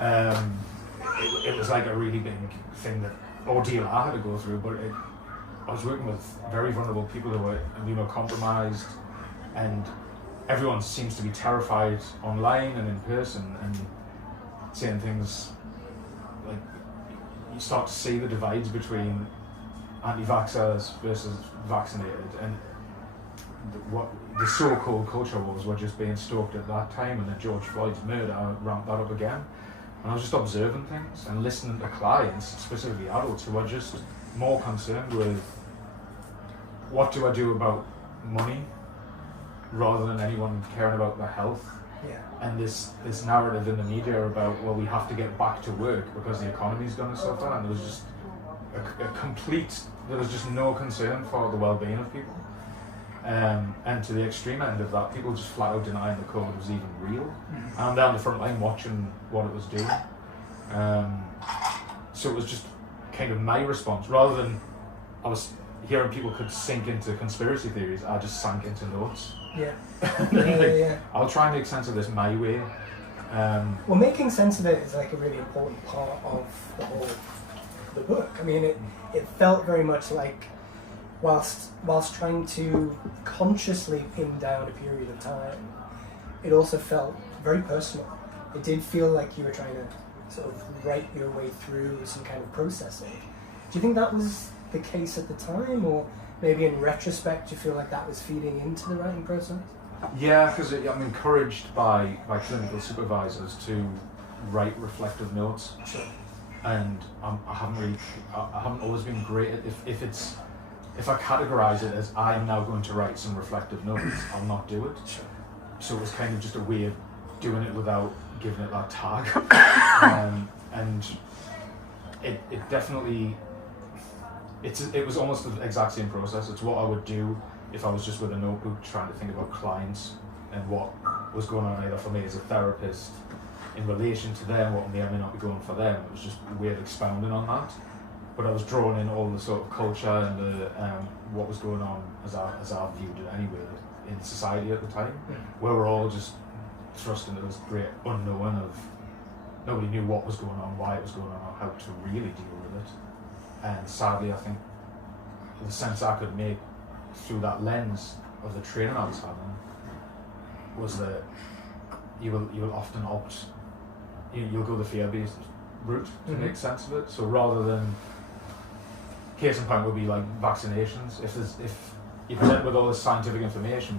It was like a really big thing, that ordeal I had to go through, but I was working with very vulnerable people who were immunocompromised, and everyone seems to be terrified online and in person, and saying things like, you start to see the divides between anti-vaxxers versus vaccinated, and what the so-called culture wars were just being stoked at that time, and then George Floyd's murder ramped that up again. And I was just observing things and listening to clients, specifically adults, who are just more concerned with what do I do about money rather than anyone caring about their health. Yeah. And this narrative in the media about, well, we have to get back to work because the economy's going to suffer, and there was just there was just no concern for the well-being of people. And to the extreme end of that, people just flat out denying the COVID was even real. And I'm down the front line watching what it was doing. So it was just kind of my response, rather than I was hearing people could sink into conspiracy theories, I just sank into notes. Yeah. Yeah. I'll try and make sense of this my way. Well, making sense of it is like a really important part of the book. I mean, it felt very much like, whilst trying to consciously pin down a period of time, it also felt very personal. It did feel like you were trying to sort of write your way through some kind of processing. Do you think that was the case at the time, or maybe in retrospect you feel like that was feeding into the writing process? Yeah, because I'm encouraged by clinical supervisors to write reflective notes. Sure. And I haven't always been great at, if I categorise it as I am now going to write some reflective notes, I'll not do it. Sure. So it was kind of just a way of doing it without giving it that tag. And it definitely, it was almost the exact same process. It's what I would do if I was just with a notebook trying to think about clients and what was going on either for me as a therapist in relation to them, what may or may not be going for them. It was just a way of expounding on that. But I was drawing in all the sort of culture and what was going on as I viewed it anyway in society at the time, where we're all just thrust into this great unknown of nobody knew what was going on, why it was going on, or how to really deal with it. And sadly, I think the sense I could make through that lens of the training I was having was that you will often opt, you'll go the fear-based route to make sense of it. So rather than, case in point would be like vaccinations, if you present with all this scientific information, but